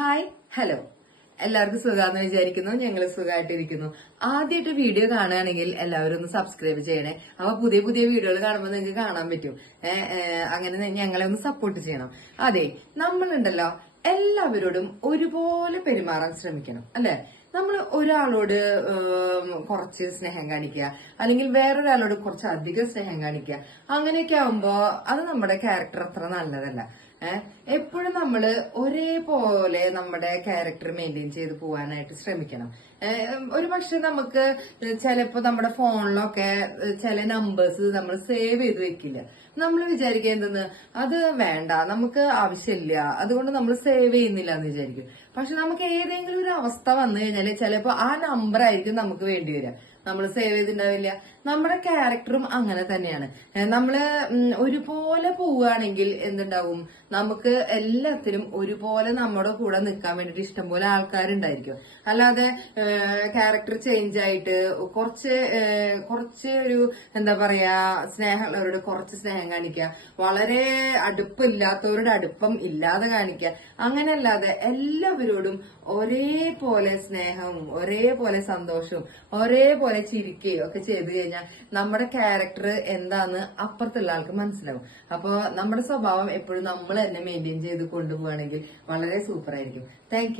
Hi hello എല്ലാവർക്കും സുഖമാണെന്ന് വിചാരിക്കുന്നു. ഞങ്ങൾ സുഖമായിട്ടിരിക്കുന്നു. ആദ്യമായിട്ട് വീഡിയോ കാണുകയാണെങ്കിൽ എല്ലാവരും ഒന്ന് സബ്സ്ക്രൈബ് ചെയ്യണേ. അപ്പൊ പുതിയ പുതിയ വീഡിയോകൾ കാണുമ്പോൾ നിങ്ങൾക്ക് കാണാൻ പറ്റും. അങ്ങനെ ഞങ്ങളെ ഒന്ന് സപ്പോർട്ട് ചെയ്യണം. അതെ, നമ്മളുണ്ടല്ലോ എല്ലാവരോടും ഒരുപോലെ പെരുമാറാൻ ശ്രമിക്കണം, അല്ലെ? നമ്മൾ ഒരാളോട് കുറച്ച് സ്നേഹം കാണിക്കുക, അല്ലെങ്കിൽ വേറൊരാളോട് കുറച്ച് അധികം സ്നേഹം കാണിക്കുക, അങ്ങനെയൊക്കെ ആവുമ്പോ അത് നമ്മുടെ ക്യാരക്ടർ അത്ര നല്ലതല്ല. എപ്പോഴും നമ്മൾ ഒരേപോലെ നമ്മുടെ ക്യാരക്ടർ മെയിൻറ്റെയിൻ ചെയ്ത് പോകാനായിട്ട് ശ്രമിക്കണം. ഒരു പക്ഷെ നമുക്ക് ചിലപ്പോ നമ്മുടെ ഫോണിലൊക്കെ ചില നമ്പേഴ്സ് നമ്മൾ സേവ് ചെയ്ത് വെക്കില്ല. നമ്മൾ വിചാരിക്കുക എന്തെന്ന്, അത് വേണ്ട, നമുക്ക് ആവശ്യമില്ല, അതുകൊണ്ട് നമ്മൾ സേവ് ചെയ്യുന്നില്ല എന്ന് വിചാരിക്കും. പക്ഷെ നമുക്ക് ഏതെങ്കിലും ഒരു അവസ്ഥ വന്നു കഴിഞ്ഞാല് ചിലപ്പോ ആ നമ്പർ ആയിരിക്കും നമുക്ക് വേണ്ടി വരിക. നമ്മൾ സേവ് ചെയ്തിട്ടുണ്ടാവില്ല. നമ്മുടെ ക്യാരക്ടറും അങ്ങനെ തന്നെയാണ്. നമ്മള് ഒരുപോലെ പോവുകയാണെങ്കിൽ എന്തുണ്ടാവും, നമുക്ക് എല്ലാത്തിനും ഒരുപോലെ നമ്മുടെ കൂടെ നിൽക്കാൻ വേണ്ടിട്ട് ഇഷ്ടംപോലെ ആൾക്കാരുണ്ടായിരിക്കും. അല്ലാതെ ക്യാരക്ടർ ചേഞ്ച് ആയിട്ട് കുറച്ച് ഒരു എന്താ പറയാ, സ്നേഹമുള്ളവരോട് കുറച്ച് സ്നേഹം കാണിക്കുക, വളരെ അടുപ്പില്ലാത്തവരുടെ അടുപ്പം ഇല്ലാതെ കാണിക്കുക, അങ്ങനെയല്ലാതെ എല്ലാവരോടും ഒരേപോലെ സ്നേഹവും ഒരേപോലെ സന്തോഷവും ഒരേപോലെ ചിരിക്കുകയും ഒക്കെ ചെയ്തു കഴിഞ്ഞാൽ നമ്മുടെ ക്യാരക്ടർ എന്താന്ന് അപ്പുറത്തുള്ള ആൾക്ക് മനസ്സിലാവും. അപ്പൊ നമ്മുടെ സ്വഭാവം എപ്പോഴും നമ്മൾ തന്നെ മെയിൻറ്റെയിൻ ചെയ്ത് കൊണ്ടുപോവുകയാണെങ്കിൽ വളരെ സൂപ്പർ ആയിരിക്കും. താങ്ക്